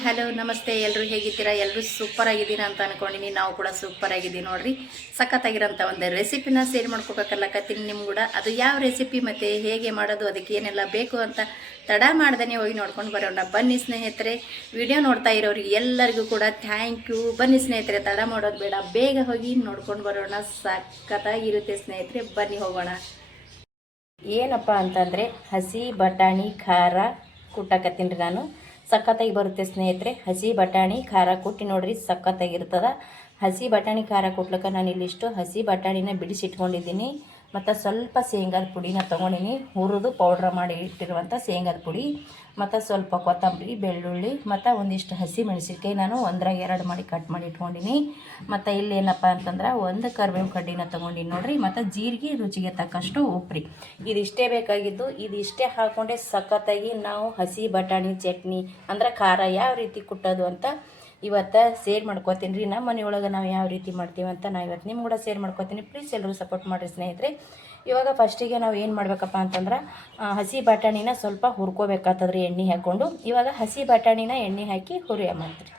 Hello ನಮಸ್ತೆ. ಎಲ್ಲರೂ ಹೇಗಿದ್ದೀರಾ? ಎಲ್ಲರೂ ಸೂಪರ್ ಆಗಿದ್ದೀರಾ ಅಂತ ಅನ್ಕೊಂಡಿನಿ. ನಾವು ಕೂಡ ಸೂಪರ್ ಆಗಿದ್ದೀವಿ ನೋಡ್ರಿ. ಸಖತ್ತಾಗಿರೋಂಥ ಒಂದು ರೆಸಿಪಿನ ಶೇರ್ ಮಾಡ್ಕೋಬೇಕಲ್ಲಕತ್ತೀನಿ ನಿಮ್ಗೆ ಕೂಡ. ಅದು ಯಾವ ರೆಸಿಪಿ ಮತ್ತು ಹೇಗೆ ಮಾಡೋದು, ಅದಕ್ಕೆ ಏನೆಲ್ಲ ಬೇಕು ಅಂತ ತಡ ಮಾಡ್ದೇ ಹೋಗಿ ನೋಡ್ಕೊಂಡು ಬರೋಣ. ಬನ್ನಿ ಸ್ನೇಹಿತರೆ, ವಿಡಿಯೋ ನೋಡ್ತಾ ಇರೋರಿಗೆ ಎಲ್ಲರಿಗೂ ಕೂಡ ಥ್ಯಾಂಕ್ ಯು. ಬನ್ನಿ ಸ್ನೇಹಿತರೆ, ತಡ ಮಾಡೋದು ಬೇಡ, ಬೇಗ ಹೋಗಿ ನೋಡ್ಕೊಂಡು ಬರೋಣ. ಸಖತ್ತಾಗಿರುತ್ತೆ ಸ್ನೇಹಿತರೆ, ಬನ್ನಿ ಹೋಗೋಣ. ಏನಪ್ಪ ಅಂತಂದರೆ ಹಸಿ ಬಟಾಣಿ ಖಾರ ಕುಟ್ಟಕತ್ತೀನಿ ನಾನು. ಸಖತ್ತಾಗಿ ಬರುತ್ತೆ ಸ್ನೇಹಿತರೆ. ಹಸಿ ಬಟಾಣಿ ಖಾರ ಕುಟ್ಟಿ ನೋಡ್ರಿ, ಸಖತ್ತಾಗಿರ್ತದ. ಹಸಿ ಬಟಾಣಿ ಖಾರ ಕುಟ್ಲಕ್ಕೆ ನಾನು ಇಲ್ಲಿಷ್ಟು ಹಸಿ ಬಟಾಣಿನ ಬಿಡಿಸಿಟ್ಕೊಂಡಿದ್ದೀನಿ. ಮತ್ತು ಸ್ವಲ್ಪ ಶೇಂಗಾದ ಪುಡಿನ ತೊಗೊಂಡಿನಿ, ಹುರಿದು ಪೌಡ್ರ್ ಮಾಡಿ ಇಟ್ಟಿರುವಂಥ ಶೇಂಗಾದ ಪುಡಿ, ಮತ್ತು ಸ್ವಲ್ಪ ಕೊತ್ತಂಬರಿ, ಬೆಳ್ಳುಳ್ಳಿ, ಮತ್ತು ಒಂದಿಷ್ಟು ಹಸಿ ಮೆಣಸಿನ್ಕಾಯಿ ನಾನು ಒಂದ್ರಾಗ 2 ಮಾಡಿ ಕಟ್ ಮಾಡಿ ಇಟ್ಕೊಂಡಿನಿ. ಮತ್ತು ಇಲ್ಲಿ ಏನಪ್ಪ ಅಂತಂದ್ರೆ ಒಂದು ಕರಿಬೇವು ಕಡ್ಡಿನ ತೊಗೊಂಡಿನಿ ನೋಡ್ರಿ. ಮತ್ತು ಜೀರಿಗೆ, ರುಚಿಗೆ ತಕ್ಕಷ್ಟು ಉಪ್ರಿ. ಇದಿಷ್ಟೇ ಬೇಕಾಗಿದ್ದು. ಇದಿಷ್ಟೇ ಹಾಕ್ಕೊಂಡೆ ಸಖತ್ತಾಗಿ ನಾವು ಹಸಿ ಬಟಾಣಿ ಚಟ್ನಿ ಅಂದ್ರೆ ಖಾರ ಯಾವ ರೀತಿ ಕುಟ್ಟೋದು ಅಂತ ಇವತ್ತು ಶೇರ್ ಮಾಡ್ಕೋತೀನಿ ರೀ. ನಮ್ಮ ಮನೆಯೊಳಗೆ ನಾವು ಯಾವ ರೀತಿ ಮಾಡ್ತೀವಿ ಅಂತ ನಾನು ಇವತ್ತು ನಿಮ್ಮ ಕೂಡ ಶೇರ್ ಮಾಡ್ಕೋತೀನಿ. ಪ್ಲೀಸ್ ಎಲ್ಲರೂ ಸಪೋರ್ಟ್ ಮಾಡಿರಿ ಸ್ನೇಹಿತರೆ. ಇವಾಗ ಫಸ್ಟಿಗೆ ನಾವು ಏನು ಮಾಡಬೇಕಪ್ಪ ಅಂತಂದ್ರೆ ಹಸಿ ಬಟಾಣಿನ ಸ್ವಲ್ಪ ಹುರ್ಕೋಬೇಕಾಗ್ತದ್ರಿ ಎಣ್ಣೆ ಹಾಕ್ಕೊಂಡು. ಇವಾಗ ಹಸಿ ಬಟಾಣಿನ ಎಣ್ಣೆ ಹಾಕಿ ಹುರಿಯ ಮಾಡ್ತೀರಿ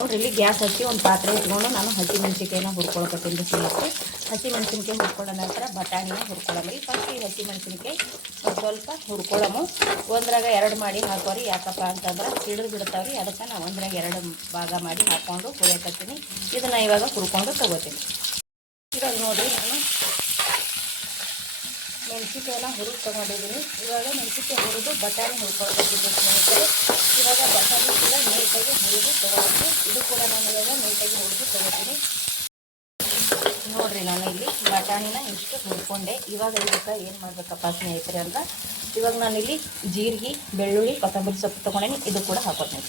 ನೋಡ್ರಿ. ಇಲ್ಲಿ ಗ್ಯಾಸ್ ಹಚ್ಚಿ ಒಂದು ಪಾತ್ರೆ ಇಟ್ಕೊಂಡು ನಾನು ಹಸಿ ಮೆಣಸಿನ್ಕಾಯಿನ ಹುರ್ಕೊಳಕತ್ತೀನಿ ಸ್ನೇಹಿತರೆ. ಹಸಿ ಮೆಣಸಿನ್ಕಾಯಿ ಹುರ್ಕೊಳ್ಳೋ ನಂತರ ಬಟಾಣಿನ ಹುರ್ಕೊಳ್ಳೋಮ್ರಿ. ಫಸ್ಟ್ ಈ ಹಸಿ ಮೆಣಸಿನ್ಕಾಯಿ ಒಂದು ಸ್ವಲ್ಪ ಹುರ್ಕೊಳ್ಳೋಮು. ಒಂದ್ರಾಗ 2 ಮಾಡಿ ಹಾಕೋರಿ. ಯಾಕಪ್ಪ ಅಂತಂದ್ರೆ ಸಿಡಿದು ಬಿಡ್ತಾವ್ರಿ, ಅದಕ್ಕೆ ನಾನು ಒಂದ್ರಾಗ 2 ಭಾಗ ಮಾಡಿ ಹಾಕ್ಕೊಂಡು ಹುರಿಯಕತ್ತೀನಿ. ಇದನ್ನು ಇವಾಗ ಹುರ್ಕೊಂಡು ತೊಗೋತೀನಿ. ಇವಾಗ ನೋಡಿರಿ, ನಾನು ಮೆಣಸಿನ್ಕಾಯಿನ ಹುರಿದು ತೊಗೊಂಡಿದ್ದೀನಿ. ಇವಾಗ ಮೆಣಸಿನ್ಕಾಯಿ ಹುರಿದು ಬಟಾಣಿ ಹುರ್ಕೊಳ್ಬೇಕಿದ್ದು ಸ್ನೇಹಿತರೆ. ಇವಾಗ ಬಟಾಣಿ ಕೂಡ ನೀಟಾಗಿ ಹುರಿದು ತೊಗೊಳ್ತೀನಿ. ಇದು ಕೂಡ ನಾನು ಇವಾಗ ನೀಟಾಗಿ ಹುರಿದು ತೊಗೋತೀನಿ ನೋಡಿರಿ. ನಾನು ಇಲ್ಲಿ ಬಟಾಣಿನ ಇಷ್ಟು ಹುರ್ಕೊಂಡೆ. ಇವಾಗ ಇದಕ್ಕೆ ಏನು ಮಾಡಬೇಕಪ್ಪ ಸ್ನೇಹಿತರೆ ಅಂದ್ರೆ, ಇವಾಗ ನಾನಿಲ್ಲಿ ಜೀರಿಗೆ, ಬೆಳ್ಳುಳ್ಳಿ, ಕೊತ್ತಂಬರಿ ಸೊಪ್ಪು ತೊಗೊಂಡೇನಿ. ಇದು ಕೂಡ ಹಾಕೋತೀನಿ.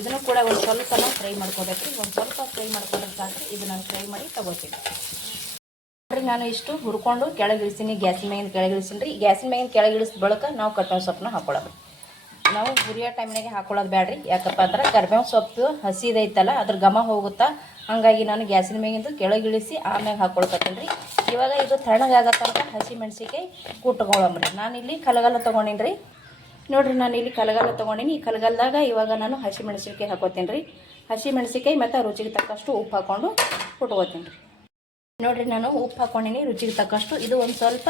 ಇದನ್ನು ಕೂಡ ಒಂದು ಸ್ವಲ್ಪ ಫ್ರೈ ಮಾಡ್ಕೋಬೇಕ್ರಿ. ಒಂದು ಸ್ವಲ್ಪ ಫ್ರೈ ಮಾಡ್ಕೊಂಡ್ರೆ ಸಾಕು. ಇದು ನಾನು ಫ್ರೈ ಮಾಡಿ ತೊಗೋತೀನಿ ನೋಡಿರಿ. ನಾನು ಇಷ್ಟು ಹುರ್ಕೊಂಡು ಕೆಳಗಿಳಿಸ್ತೀನಿ, ಗ್ಯಾಸಿನ ಮ್ಯಾಗಿನ ಕೆಳಗಿಳಿಸ್ತೀನಿ ರೀ. ಗ್ಯಾಸಿನ ಮ್ಯಾಗಿನ ಕೆಳಗಿಳಿಸಿದ ಬಳಿಕ ನಾವು ಕರ್ಬೇವು ಸೊಪ್ಪನ್ನ ಹಾಕೊಳ್ಳೋದು. ನಾವು ಹುರಿಯೋ ಟೈಮ್ನಾಗೆ ಹಾಕೊಳ್ಳೋದು ಬೇಡ್ರಿ. ಯಾಕಪ್ಪ ಅಂದ್ರೆ ಕರ್ಬೇವು ಸೊಪ್ಪು ಹಸಿದೈತಲ್ಲ, ಅದ್ರ ಘಮ ಹೋಗುತ್ತಾ. ಹಾಗಾಗಿ ನಾನು ಗ್ಯಾಸಿನ ಮ್ಯಾಗಿಂದು ಕೆಳಗಿಳಿಸಿ ಆಮ್ಯಾಗ ಹಾಕ್ಕೊಳ್ಕತ್ತೀನಿ ರೀ. ಇವಾಗ ಇದು ತಣ್ಣಗಾಗತ್ತಂತ ಹಸಿ ಮೆಣಸಿನ್ಕಾಯಿ ಕುಟ್ಕೊಳ್ಳೋಮ್ರಿ. ನಾನಿಲ್ಲಿ ಕಲಗಲ್ಲ ತೊಗೊಂಡಿನಿ ರೀ ನೋಡಿರಿ. ನಾನು ಇಲ್ಲಿ ಕಲಗಲ್ಲ ತೊಗೊಂಡಿನಿ. ಈ ಕಲಗಲ್ದಾಗ ಇವಾಗ ನಾನು ಹಸಿ ಮೆಣಸಿನ್ಕಾಯಿ ಹಾಕೋತೀನಿ ರೀ. ಹಸಿ ಮೆಣಸಿನ್ಕಾಯಿ ಮತ್ತು ರುಚಿಗೆ ತಕ್ಕಷ್ಟು ಉಪ್ಪು ಹಾಕ್ಕೊಂಡು ಕುಟ್ಕೋತೀನಿ ರೀ ನೋಡಿರಿ. ನಾನು ಉಪ್ಪು ಹಾಕ್ಕೊಂಡಿನಿ ರುಚಿಗೆ ತಕ್ಕಷ್ಟು. ಇದು ಒಂದು ಸ್ವಲ್ಪ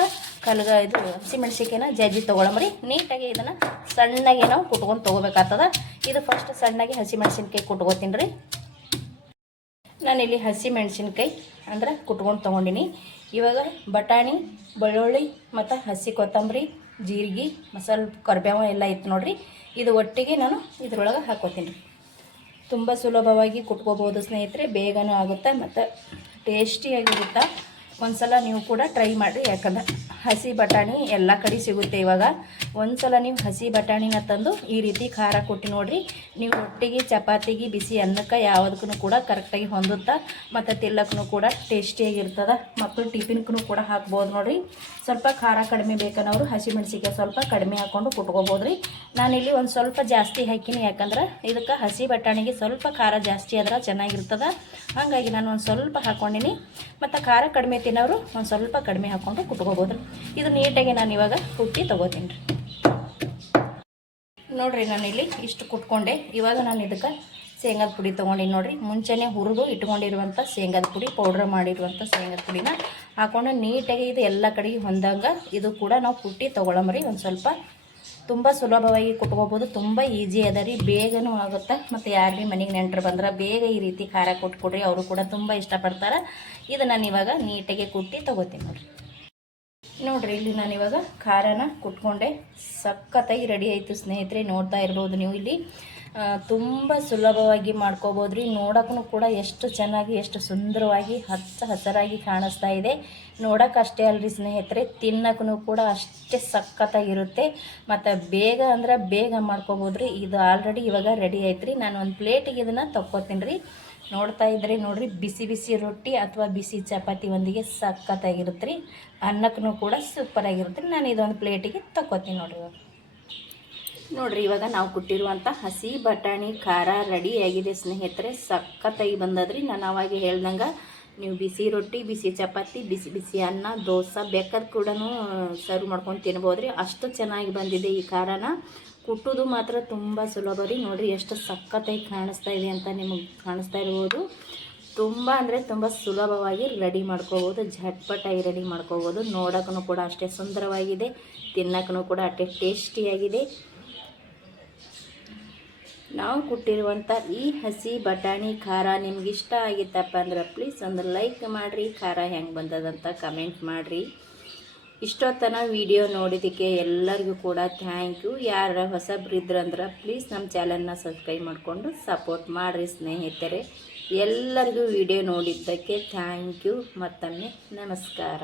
ಇದು ಹಸಿ ಮೆಣಸಿನ್ಕಾಯಿನ ಜಜ್ಜಿ ತೊಗೊಳಮ್ರಿ. ನೀಟಾಗಿ ಇದನ್ನು ಸಣ್ಣಗೆ ನಾವು ಕುಟ್ಕೊಂಡು ತೊಗೋಬೇಕಾಗ್ತದ. ಇದು ಫಸ್ಟ್ ಸಣ್ಣಗೆ ಹಸಿ ಮೆಣಸಿನ್ಕಾಯಿ ಕುಟ್ಕೋತೀನಿ ರೀ. ನಾನಿಲ್ಲಿ ಹಸಿ ಮೆಣಸಿನ್ಕಾಯಿ ಅಂದ್ರೆ ಕುಟ್ಕೊಂಡು ತೊಗೊಂಡಿನಿ. ಇವಾಗ ಬಟಾಣಿ, ಬೆಳ್ಳುಳ್ಳಿ ಮತ್ತು ಹಸಿ ಕೊತ್ತಂಬರಿ, ಜೀರಿಗೆ, ಸ್ವಲ್ಪ ಕರಿಬೇವು ಎಲ್ಲ ಇತ್ತು ನೋಡಿರಿ. ಇದು ಒಟ್ಟಿಗೆ ನಾನು ಇದ್ರೊಳಗೆ ಹಾಕ್ಕೋತೀನಿ ರೀ. ತುಂಬ ಸುಲಭವಾಗಿ ಕುಟ್ಕೋಬೋದು ಸ್ನೇಹಿತರೆ, ಬೇಗನೂ ಆಗುತ್ತೆ ಮತ್ತು ಟೇಸ್ಟಿಯಾಗಿರುತ್ತೆ. ಒಂದು ಸಲ ನೀವು ಕೂಡ ಟ್ರೈ ಮಾಡಿರಿ. ಯಾಕಂದ್ರೆ ಹಸಿ ಬಟಾಣಿ ಎಲ್ಲ ಕಡೆ ಸಿಗುತ್ತೆ. ಇವಾಗ ಒಂದು ಸಲ ನೀವು ಹಸಿ ಬಟಾಣಿನ ತಂದು ಈ ರೀತಿ ಖಾರ ಕೊಟ್ಟು ನೋಡಿರಿ. ನೀವು ರೊಟ್ಟಿಗೆ, ಚಪಾತಿಗೆ, ಬಿಸಿ ಅನ್ನಕ್ಕೆ ಯಾವುದಕ್ಕೂ ಕೂಡ ಕರೆಕ್ಟಾಗಿ ಹೊಂದುತ್ತಾ. ಮತ್ತು ತಿಲ್ಲಕ್ಕೂ ಕೂಡ ಟೇಸ್ಟಿಯಾಗಿರ್ತದೆ. ಮಕ್ಕಳು ಟಿಫಿನ್ಗೂ ಕೂಡ ಹಾಕ್ಬೋದು ನೋಡಿರಿ. ಸ್ವಲ್ಪ ಖಾರ ಕಡಿಮೆ ಬೇಕನ್ನೋರು ಹಸಿಮೆಣ್ಸಿಕಾಯಿ ಸ್ವಲ್ಪ ಕಡಿಮೆ ಹಾಕ್ಕೊಂಡು ಕುಟ್ಕೋಬೋದು ರೀ. ನಾನಿಲ್ಲಿ ಒಂದು ಸ್ವಲ್ಪ ಜಾಸ್ತಿ ಹಾಕಿನಿ. ಯಾಕಂದ್ರೆ ಇದಕ್ಕೆ ಹಸಿ ಬಟಾಣಿಗೆ ಸ್ವಲ್ಪ ಖಾರ ಜಾಸ್ತಿ ಆದ್ರೆ ಚೆನ್ನಾಗಿರ್ತದೆ. ಹಾಗಾಗಿ ನಾನು ಒಂದು ಸ್ವಲ್ಪ ಹಾಕ್ಕೊಂಡಿನಿ. ಮತ್ತು ಖಾರ ಕಡಿಮೆ ತಿನ್ನೋರು ಒಂದು ಸ್ವಲ್ಪ ಕಡಿಮೆ ಹಾಕ್ಕೊಂಡು ಕುಟ್ಕೋಬೋದು. ಇದು ನೀಟಾಗಿ ನಾನು ಇವಾಗ ಕುಟ್ಟಿ ತೊಗೋತೀನಿ ರೀ ನೋಡಿರಿ. ನಾನಿಲ್ಲಿ ಇಷ್ಟು ಕುಟ್ಕೊಂಡೆ. ಇವಾಗ ನಾನು ಇದಕ್ಕೆ ಶೇಂಗಾದ ಪುಡಿ ತೊಗೊಂಡಿನಿ ನೋಡಿರಿ. ಮುಂಚೆನೇ ಹುರಿದು ಇಟ್ಕೊಂಡಿರುವಂಥ ಶೇಂಗಾದ ಪುಡಿ, ಪೌಡ್ರ್ ಮಾಡಿರುವಂಥ ಶೇಂಗಾದ ಪುಡಿನ ಹಾಕ್ಕೊಂಡು ನೀಟಾಗಿ ಇದು ಎಲ್ಲ ಕಡೆಗೆ ಹೊಂದಂಗೆ ಇದು ಕೂಡ ನಾವು ಕುಟ್ಟಿ ತೊಗೊಳಮ್ರಿ. ಒಂದು ಸ್ವಲ್ಪ ತುಂಬ ಸುಲಭವಾಗಿ ಕುಟ್ಕೋಬೋದು. ತುಂಬ ಈಸಿ ಅದ ರೀ, ಬೇಗನೂ ಆಗುತ್ತೆ. ಮತ್ತು ಯಾರಿಗೆ ಮನೆಗೆ ನೆಂಟರು ಬಂದ್ರೆ ಬೇಗ ಈ ರೀತಿ ಖಾರ ಕೊಟ್ಕೊಡ್ರಿ, ಅವರು ಕೂಡ ತುಂಬ ಇಷ್ಟಪಡ್ತಾರೆ. ಇದು ನಾನು ಇವಾಗ ನೀಟಾಗಿ ಕುಟ್ಟಿ ತೊಗೋತೀನಿ ನೋಡಿರಿ. ಇಲ್ಲಿ ನಾನಿವಾಗ ಖಾರನ ಕುಟ್ಕೊಂಡೆ. ಸಖತ್ತಾಗಿ ರೆಡಿ ಆಯಿತು ಸ್ನೇಹಿತರೆ. ನೋಡ್ತಾ ಇರ್ಬೋದು ನೀವು ಇಲ್ಲಿ. ತುಂಬ ಸುಲಭವಾಗಿ ಮಾಡ್ಕೋಬೋದು ರೀ. ನೋಡೋಕ್ಕೂ ಕೂಡ ಎಷ್ಟು ಚೆನ್ನಾಗಿ, ಎಷ್ಟು ಸುಂದರವಾಗಿ ಹಚ್ಚ ಹಸಿರಾಗಿ ಕಾಣಿಸ್ತಾ ಇದೆ. ನೋಡೋಕೆ ಅಷ್ಟೇ ಅಲ್ರಿ ಸ್ನೇಹಿತರೆ, ತಿನ್ನೋಕ್ಕೂ ಕೂಡ ಅಷ್ಟೇ ಸಖತ್ತಾಗಿರುತ್ತೆ. ಮತ್ತು ಬೇಗ ಅಂದ್ರೆ ಬೇಗ ಮಾಡ್ಕೋಬೋದು ರೀ. ಇದು ಆಲ್ರೆಡಿ ಇವಾಗ ರೆಡಿ ಆಯ್ತು ರೀ. ನಾನು ಒಂದು ಪ್ಲೇಟಿಗೆ ಇದನ್ನು ತೊಗೋತೀನಿ ರೀ. ನೋಡ್ತಾ ಇದ್ದರೆ ನೋಡಿರಿ, ಬಿಸಿ ಬಿಸಿ ರೊಟ್ಟಿ ಅಥವಾ ಬಿಸಿ ಚಪಾತಿ ಒಂದಿಗೆ ಸಖತ್ತಾಗಿರುತ್ತೆ ರೀ. ಅನ್ನಕ್ಕೂ ಕೂಡ ಸೂಪರಾಗಿರುತ್ತೆ ರೀ. ನಾನು ಇದೊಂದು ಪ್ಲೇಟಿಗೆ ತೊಗೋತೀನಿ ನೋಡಿರಿ. ಇವಾಗ ನಾವು ಕುಟ್ಟಿರುವಂಥ ಹಸಿ ಬಟಾಣಿ ಖಾರ ರೆಡಿಯಾಗಿದೆ ಸ್ನೇಹಿತರೆ. ಸಖತ್ತಾಗಿ ಬಂದದ್ರಿ. ನಾನು ಅವಾಗ ಹೇಳ್ದಂಗೆ ನೀವು ಬಿಸಿ ರೊಟ್ಟಿ, ಬಿಸಿ ಚಪಾತಿ, ಬಿಸಿ ಬಿಸಿ ಅನ್ನ, ದೋಸೆ ಬೇಕಾದ ಕೂಡ ಸರ್ವ್ ಮಾಡ್ಕೊಂಡು ತಿನ್ಬೋದು ರೀ. ಅಷ್ಟು ಚೆನ್ನಾಗಿ ಬಂದಿದೆ ಈ ಖಾರನ. ಕುಟ್ಟೋದು ಮಾತ್ರ ತುಂಬ ಸುಲಭ ರೀ. ನೋಡಿರಿ ಎಷ್ಟು ಸಖತ್ತಾಗಿ ಕಾಣಿಸ್ತಾ ಇದೆ ಅಂತ ನಿಮಗೆ ಕಾಣಿಸ್ತಾ ಇರ್ಬೋದು. ತುಂಬ ಅಂದರೆ ತುಂಬ ಸುಲಭವಾಗಿ ರೆಡಿ ಮಾಡ್ಕೋಬೋದು, ಝಟ್ಪಟಾಗಿ ರೆಡಿ ಮಾಡ್ಕೋಬೋದು. ನೋಡೋಕ್ಕೂ ಕೂಡ ಅಷ್ಟೇ ಸುಂದರವಾಗಿದೆ, ತಿನ್ನೋಕ್ಕೂ ಕೂಡ ಅಷ್ಟೇ ಟೇಸ್ಟಿಯಾಗಿದೆ. ನಾವು ಕೊಟ್ಟಿರುವಂಥ ಈ ಹಸಿ ಬಟಾಣಿ ಖಾರ ನಿಮ್ಗೆ ಇಷ್ಟ ಆಗಿತ್ತಪ್ಪ ಅಂದ್ರೆ ಪ್ಲೀಸ್ ಒಂದು ಲೈಕ್ ಮಾಡಿರಿ. ಖಾರ ಹೆಂಗೆ ಬಂದದಂತ ಕಮೆಂಟ್ ಮಾಡಿರಿ. ಇಷ್ಟೊತ್ತನ ವಿಡಿಯೋ ನೋಡಿದ್ದಕ್ಕೆ ಎಲ್ಲರಿಗೂ ಕೂಡ ಥ್ಯಾಂಕ್ ಯು. ಯಾರ ಹೊಸಬ್ರಿದ್ರಂದ್ರೆ ಪ್ಲೀಸ್ ನಮ್ಮ ಚಾನಲ್ನ ಸಬ್ಸ್ಕ್ರೈಬ್ ಮಾಡಿಕೊಂಡು ಸಪೋರ್ಟ್ ಮಾಡಿರಿ ಸ್ನೇಹಿತರೆ. ಎಲ್ಲರಿಗೂ ವಿಡಿಯೋ ನೋಡಿದ್ದಕ್ಕೆ ಥ್ಯಾಂಕ್ ಯು. ಮತ್ತೊಮ್ಮೆ ನಮಸ್ಕಾರ.